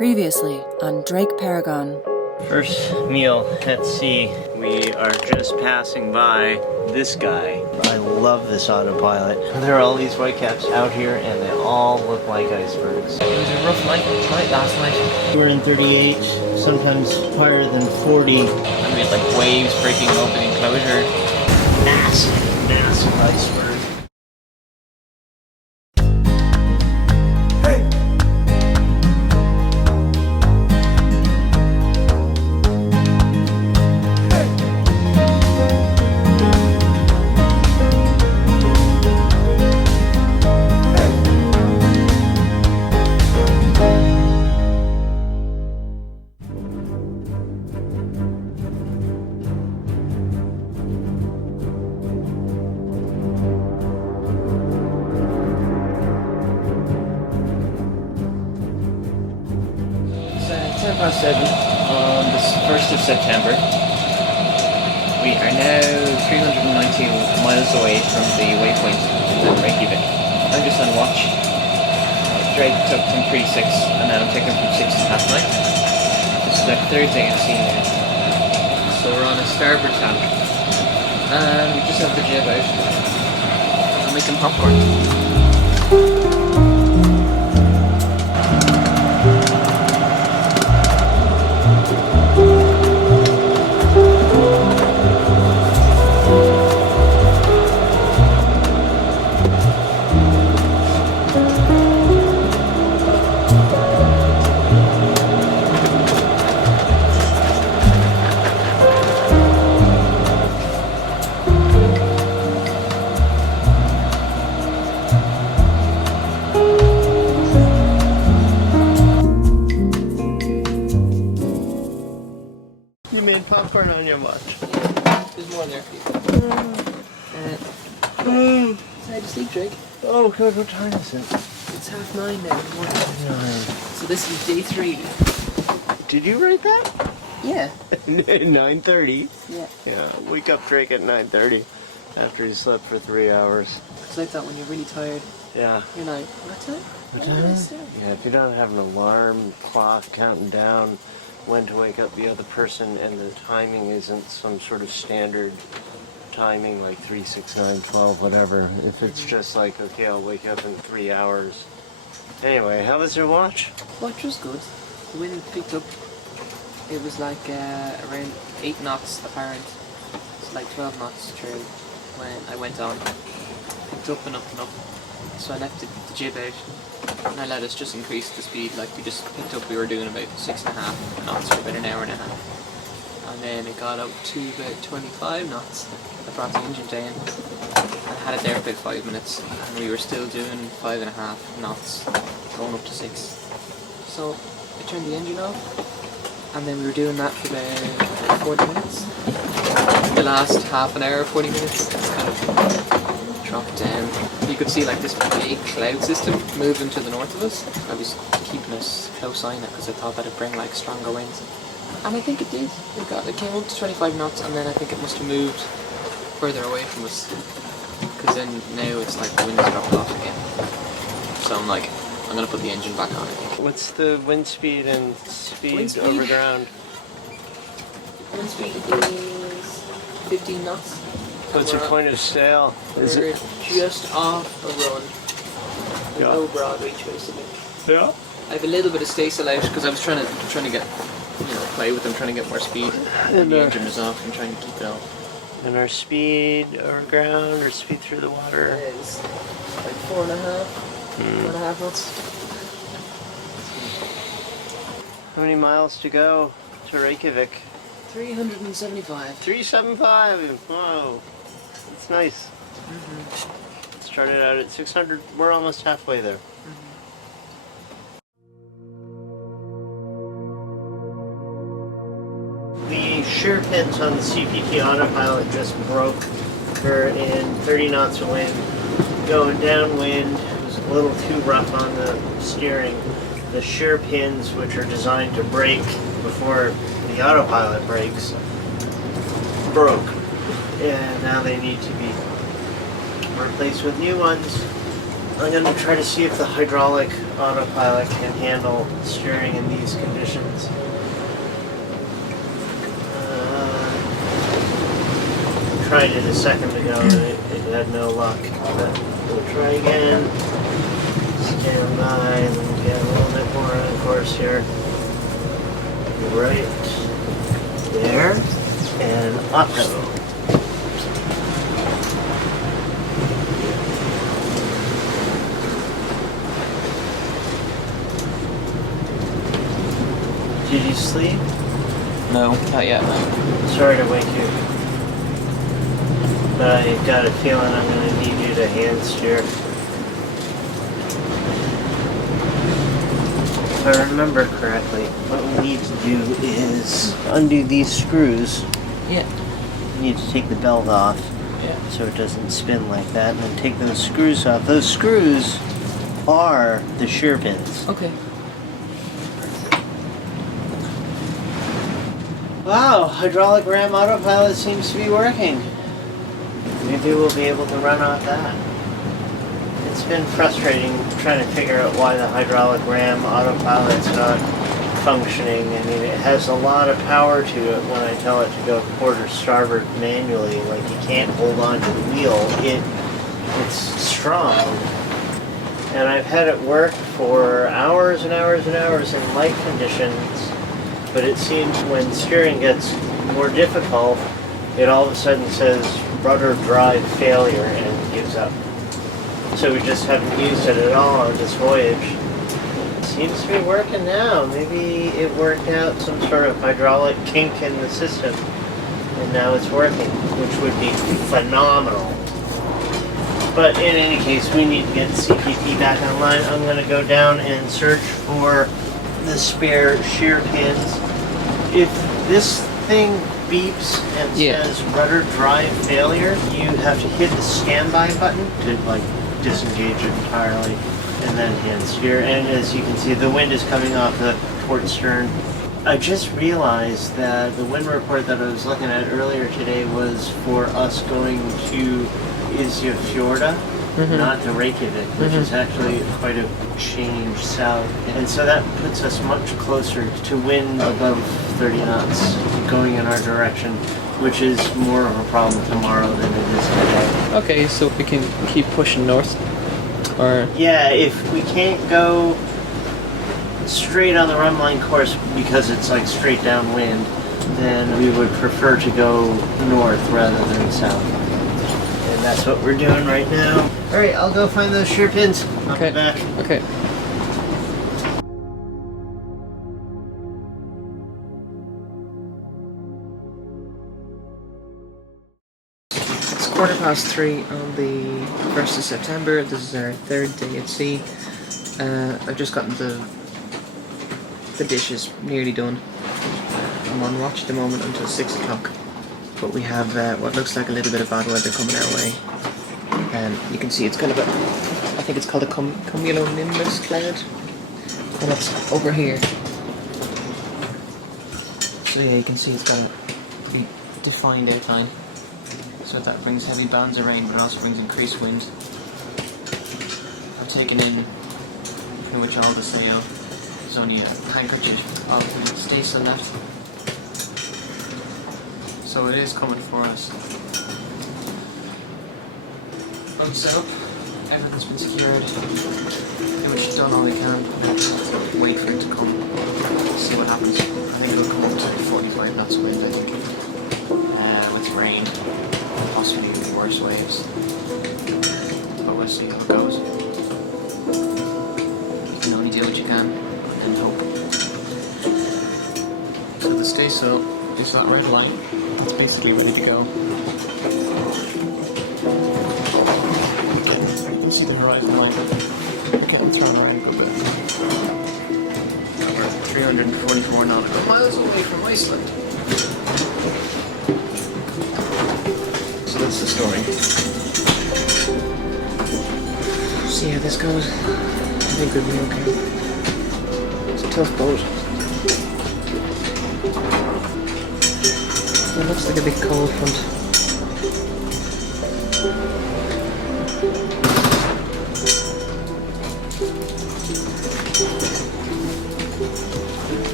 Previously on DrakeParagon. First meal at sea. We are just passing by this guy. I love this autopilot. There are all these whitecaps out here and they all look like icebergs. It was a rough night last night. We're in 38, sometimes higher than 40. And we had like waves breaking open enclosure. Massive iceberg. Past 7 on the 1st of September. We are now 390 miles away from the waypoint in Reykjavik. I'm just on watch. Drake took from 3 to 6 and now I'm taking from 6 to half 9. This is our third day at sea now. So we're on a starboard tack and we just have the jib out. I'm making popcorn. You made popcorn on your watch. Yeah, there's more there for you. It's time to sleep, Drake. Oh good, what time is it? It's 9:30 now in the morning. So this is day 3. Did you write that? Yeah. 9:30? Yeah. Yeah, wake up Drake at 9:30 after he slept for 3 hours. It's like that when you're really tired. Yeah. You're like, what time? What time? Yeah, if you don't have an alarm clock counting down when to wake up the other person and the timing isn't some sort of standard timing like 3, 6, 9, 12, whatever. If it's just like, okay, I'll wake up in 3 hours. Anyway, how was your watch? Watch was good. The wind picked up. It was like around 8 knots apparent. It's like 12 knots through when I went on. Picked up and up and up. So I left the jib out. And I let us just increase the speed, like we just picked up, we were doing about 6.5 knots for about an hour and a half. And then it got up to about 25 knots. I brought the engine down and had it there for about 5 minutes. And we were still doing 5.5 knots, going up to 6. So I turned the engine off and then we were doing that for about 40 minutes. The last half an hour, 40 minutes, it's kind of dropped down. You could see like this big cloud system moving to the north of us. I was keeping a close eye on it because I thought that it'd bring like stronger winds. And I think it did. It came up to 25 knots and then I think it must have moved further away from us. Because then now it's like the wind has dropped off again. So I'm like, I'm going to put the engine back on, I think. What's the wind speed and speed over ground? Wind speed is 15 knots. What's your point of sail? Is We're it just off a run. Yeah. Low broad reach basically. Yeah. I have a little bit of staysail out because I was trying to get, play with them, trying to get more speed. And the engine was off and trying to keep it off. And our speed over ground or speed through the water? It is like 4.5 knots. How many miles to go to Reykjavik? 375. 375. Wow. That's nice. Started out at 600. We're almost halfway there. The shear pins on the CPT Autopilot just broke. We're in 30 knots of wind. Going downwind, it was a little too rough on the steering. The shear pins, which are designed to brake before the autopilot brakes, broke. And now they need to be replaced with new ones. I'm going to try to see if the hydraulic autopilot can handle steering in these conditions. Tried it a second ago and it had no luck. But we'll try again. Stand by and then get a little bit more on course here. Right there. And auto. Did you sleep? No, not yet. Sorry to wake you. But I've got a feeling I'm going to need you to hand steer. If I remember correctly, what we need to do is undo these screws. Yeah. You need to take the belt off so it doesn't spin like that, and then take those screws off. Those screws are the shear pins. Okay. Wow, hydraulic ram autopilot seems to be working. Maybe we'll be able to run off that. It's been frustrating trying to figure out why the hydraulic ram autopilot's not functioning. I mean, it has a lot of power to it when I tell it to go quarter starboard manually. Like, you can't hold on to the wheel. It's strong. And I've had it work for hours and hours and hours in light conditions. But it seems when steering gets more difficult, it all of a sudden says rudder drive failure and gives up. So we just haven't used it at all on this voyage. It seems to be working now. Maybe it worked out some sort of hydraulic kink in the system, and now it's working, which would be phenomenal. But in any case, we need to get CPT back online. I'm going to go down and search for the spare shear pins. If this thing beeps and says rudder drive failure, you have to hit the standby button to like disengage it entirely and then hand steer. And as you can see, the wind is coming off the port stern. I just realized that the wind report that I was looking at earlier today was for us going to Isafjorda, not to Reykjavik, which is actually quite a change south. And so that puts us much closer to wind above 30 knots going in our direction, which is more of a problem tomorrow than it is today. Okay, so if we can keep pushing north, or... Yeah, if we can't go straight on the run line course because it's like straight downwind, then we would prefer to go north rather than south. And that's what we're doing right now. Alright, I'll go find those shear pins. I'll be back. Okay. It's 3:15 on the 1st of September. This is our third day at sea. I've just gotten the dishes nearly done. I'm on watch at the moment until 6 o'clock. But we have what looks like a little bit of bad weather coming our way. You can see it's kind of a, I think it's called a cumulonimbus cloud. And it's over here. So yeah, you can see it's got a pretty defined airtime. So that brings heavy bands of rain, but it also brings increased wind. I've taken in pretty much all the sail. There's only a handkerchief of staysail left. So it is coming for us. Boat's up, everything's been secured. Pretty much done all we can. Wait for it to come. See what happens. I think it'll come up to 45 knots wind, I think. With rain, possibly even worse waves. But we'll see how it goes. You can only do what you can and hope. So the staysail is that red line. It's basically ready to go. You can see the horizon line, but you can't turn around and go back. We're 344 nautical miles away from Iceland. So that's the story. See how this goes. I think we'll be okay. It's a tough boat. It looks like a big cold front.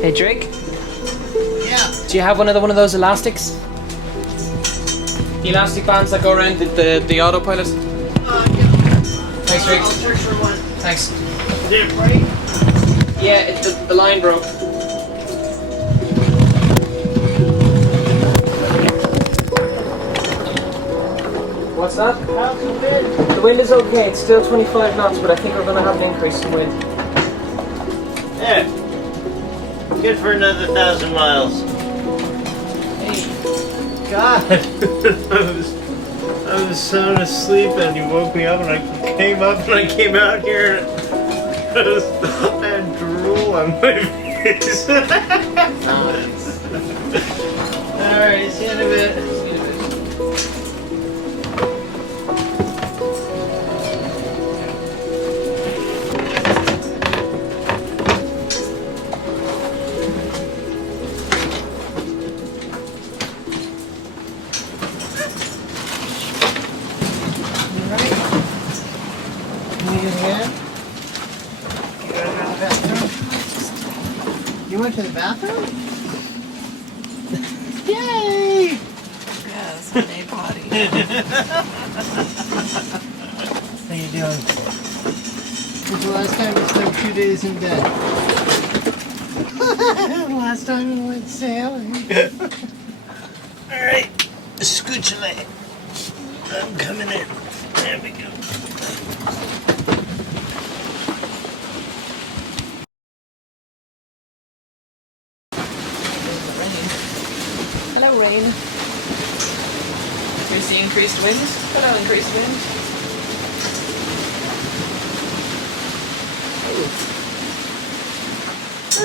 Hey Drake, Yeah. do you have one of those elastics? The elastic bands that go around the autopilot? Yeah. Thanks, Drake. I'll search for one. Thanks. Did it break? Yeah, the line broke. What's that? How's the wind? The wind is okay, it's still 25 knots, but I think we're going to have an increase in wind. Yeah. Good for another 1,000 miles. Hey. God. I was sound asleep and you woke me up and I came up and I came out here and I had drool on my face. Nice. Alright, see you in a bit. You went to the bathroom? Yay! Yes, honey potty. How you doing? When's the last time you spent 2 days in bed? Last time we went sailing. Alright, scooch a leg. I'm coming in. There we go. Hello, rain. Do you see increased wind? Hello, increased wind.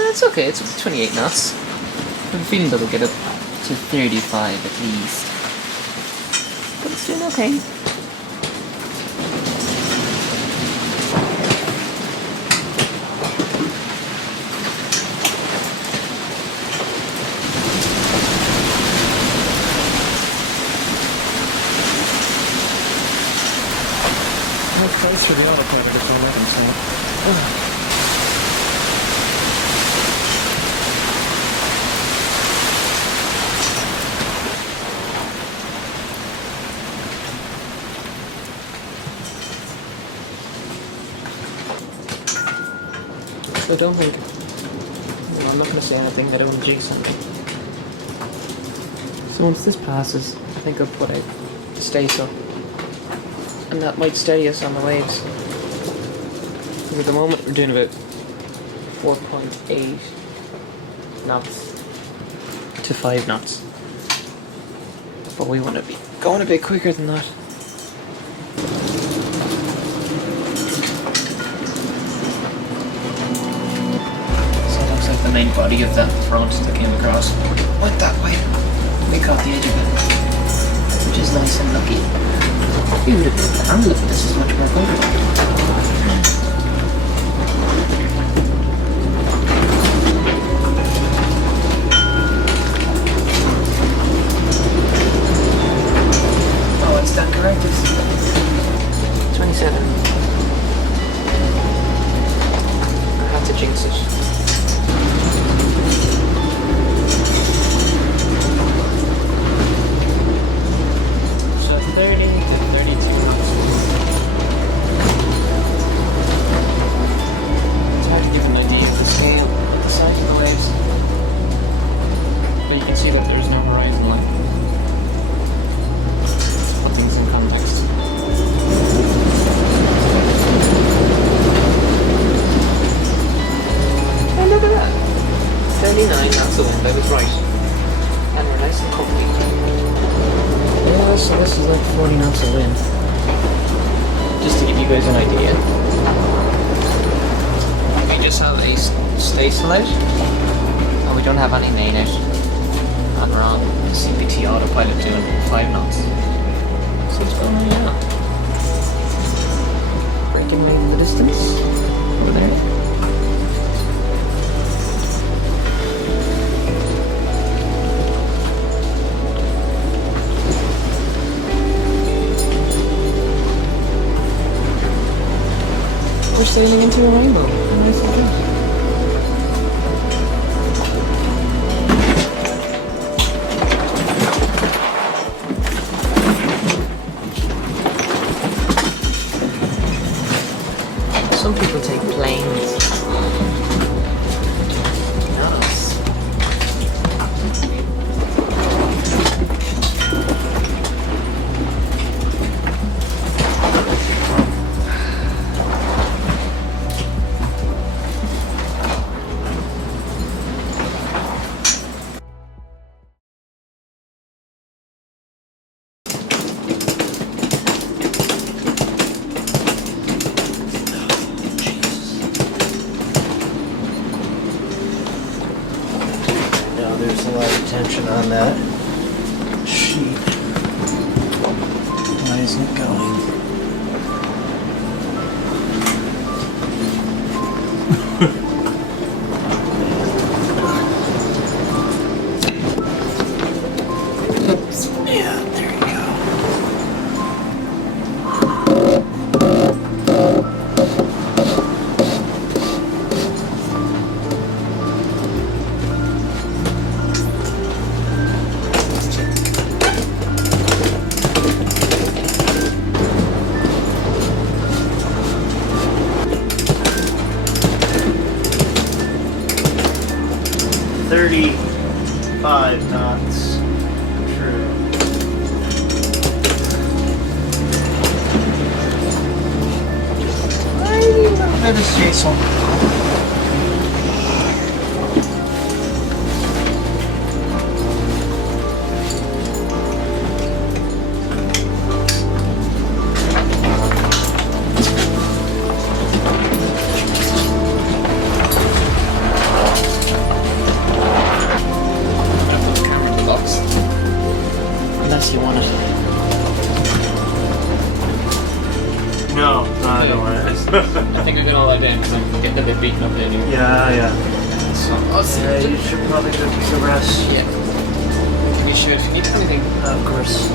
It's okay, it's 28 knots. I have a feeling that we'll get up to 35 at least. But it's doing okay. Thanks for the autopilot if I let himself. I don't think... No, I'm not going to say anything that I don't jinx something. So once this passes, I think I'll put out the staysail. And that might steady us on the waves. Because at the moment we're doing about 4.8 knots to 5 knots. But we want to be going a bit quicker than that. The main body of that front that came across went that way. We caught the edge of it, which is nice and lucky. We would have been able to handle it, but this is much more comfortable. Oh, it's that correct? It's 27. I had to jinx it. So this is like 40 knots of wind. Just to give you guys an idea. We just have a staysail out, and we don't have any main out. And we're on the CPT Autopilot doing 5 knots. So it's going really well. Breaking away in the distance. Over there. We're sailing into a rainbow. How nice is that? Some people take planes. Nice. There's a lot of tension on that sheet. Why isn't it going? Oops. Yeah, there you go. Five knots. True. Tiny little bit of cecil. Unless you want it. No, I don't want it. I think I got all that down because I'm getting a bit beaten up down here. Yeah. So, Yeah, you should probably go take a rest. yeah. We should. If you need anything, Of course.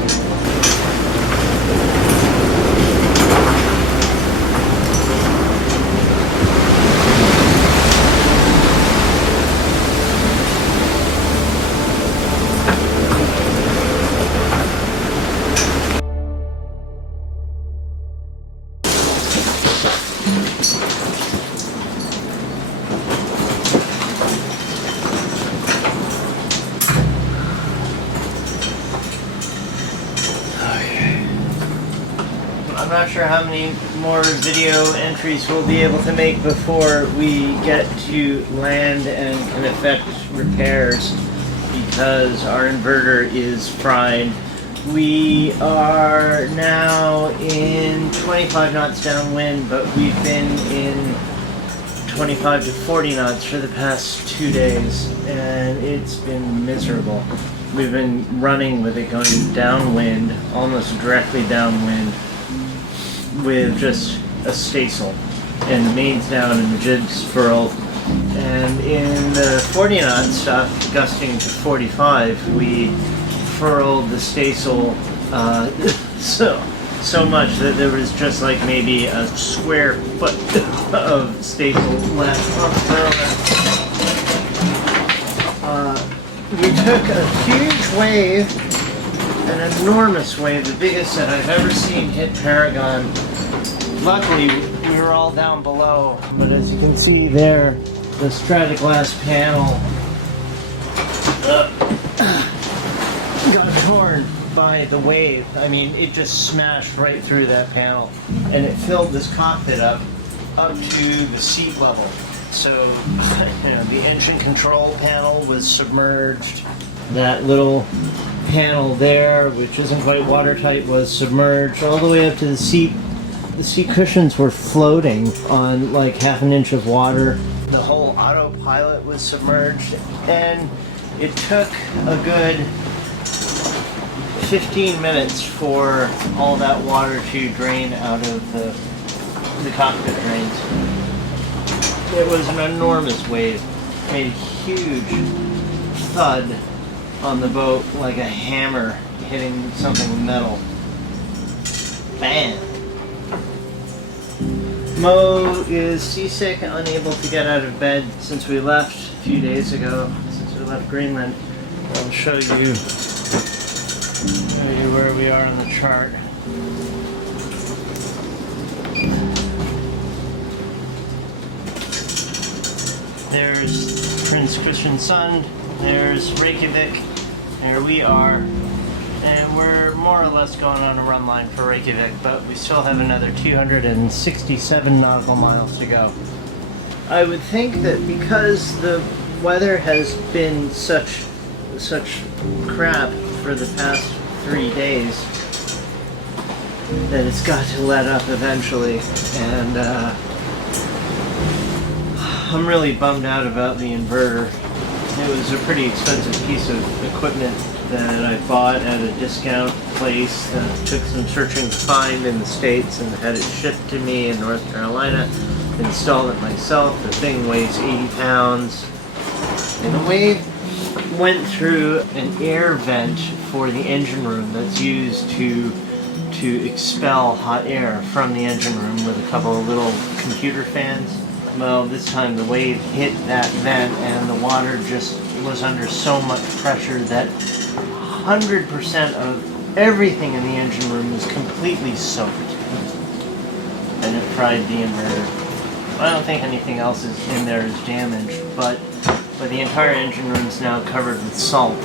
I'm not sure how many more video entries we'll be able to make before we get to land and can effect repairs because our inverter is fried. We are now in 25 knots downwind, but we've been in 25 to 40 knots for the past 2 days, and it's been miserable. We've been running with it going downwind, almost directly downwind, with just a staysail, and the main's down and the jib's furled. And in the 40 knot stuff, gusting to 45, we furled the staysail so much that there was just like maybe a square foot of staysail left. We took a huge wave, an enormous wave, the biggest that I've ever seen hit Paragon. Luckily, we were all down below, but as you can see there, the strata-glass panel got torn by the wave. I mean, it just smashed right through that panel, and it filled this cockpit up to the seat level. So, you know, the engine control panel was submerged. That little panel there, which isn't quite watertight, was submerged all the way up to the seat. The seat cushions were floating on like half an inch of water. The whole autopilot was submerged, and it took a good 15 minutes for all that water to drain out of the cockpit drains. It was an enormous wave. Made a huge thud on the boat, like a hammer hitting something metal. Bam! Mo is seasick, unable to get out of bed since we left a few days ago, since we left Greenland. I'll show you where we are on the chart. There's Prince Kristiansand. There's Reykjavik. There we are. And we're more or less going on a run line for Reykjavik, but we still have another 267 nautical miles to go. I would think that because the weather has been such crap for the past 3 days, that it's got to let up eventually. And I'm really bummed out about the inverter. It was a pretty expensive piece of equipment that I bought at a discount place that took some searching to find in the States and had it shipped to me in North Carolina. Installed it myself. The thing weighs 80 pounds. And the wave went through an air vent for the engine room that's used to expel hot air from the engine room with a couple of little computer fans. Well, this time the wave hit that vent and the water just was under so much pressure that 100% of everything in the engine room was completely soaked. And it fried the inverter. I don't think anything else in there is damaged, but the entire engine room is now covered with salt.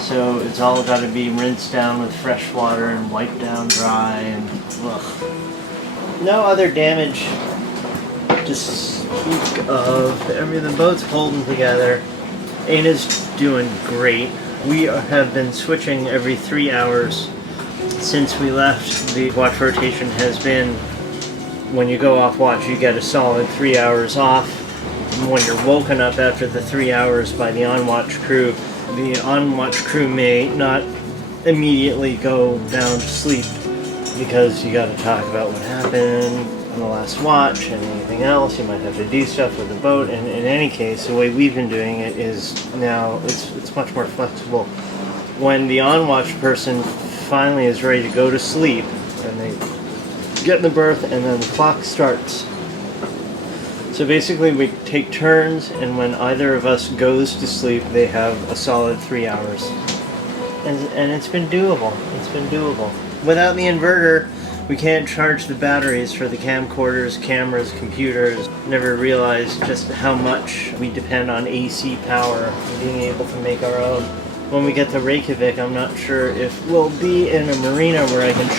So it's all got to be rinsed down with fresh water and wiped down dry, and ugh. No other damage to speak of. The boat's holding together. Ana's doing great. We have been switching every 3 hours since we left. The watch rotation has been, when you go off watch, you get a solid 3 hours off. And when you're woken up after the 3 hours by the on-watch crew, the on-watch crew may not immediately go down to sleep because you got to talk about what happened on the last watch and anything else. You might have to do stuff with the boat, and in any case, the way we've been doing it is now it's much more flexible. When the on-watch person finally is ready to go to sleep, and they get in the berth, and then the clock starts. So basically we take turns, and when either of us goes to sleep, they have a solid 3 hours. And it's been doable. It's been doable. Without the inverter, we can't charge the batteries for the camcorders, cameras, computers. Never realized just how much we depend on AC power and being able to make our own. When we get to Reykjavik, I'm not sure if we'll be in a marina where I can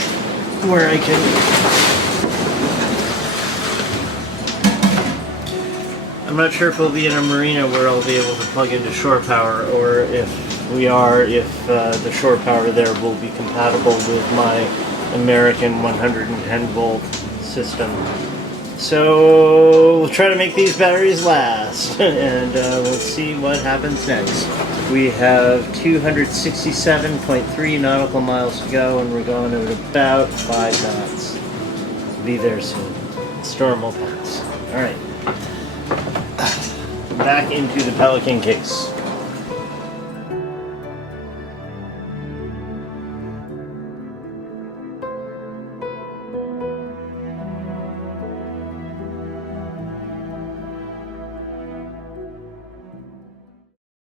I'm not sure if we'll be in a marina where I'll be able to plug into shore power, or if the shore power there will be compatible with my American 110 volt system. So we'll try to make these batteries last, and we'll see what happens next. We have 267.3 nautical miles to go, and we're going at about 5 knots. Be there soon. Storm will pass. All right. Back into the Pelican case.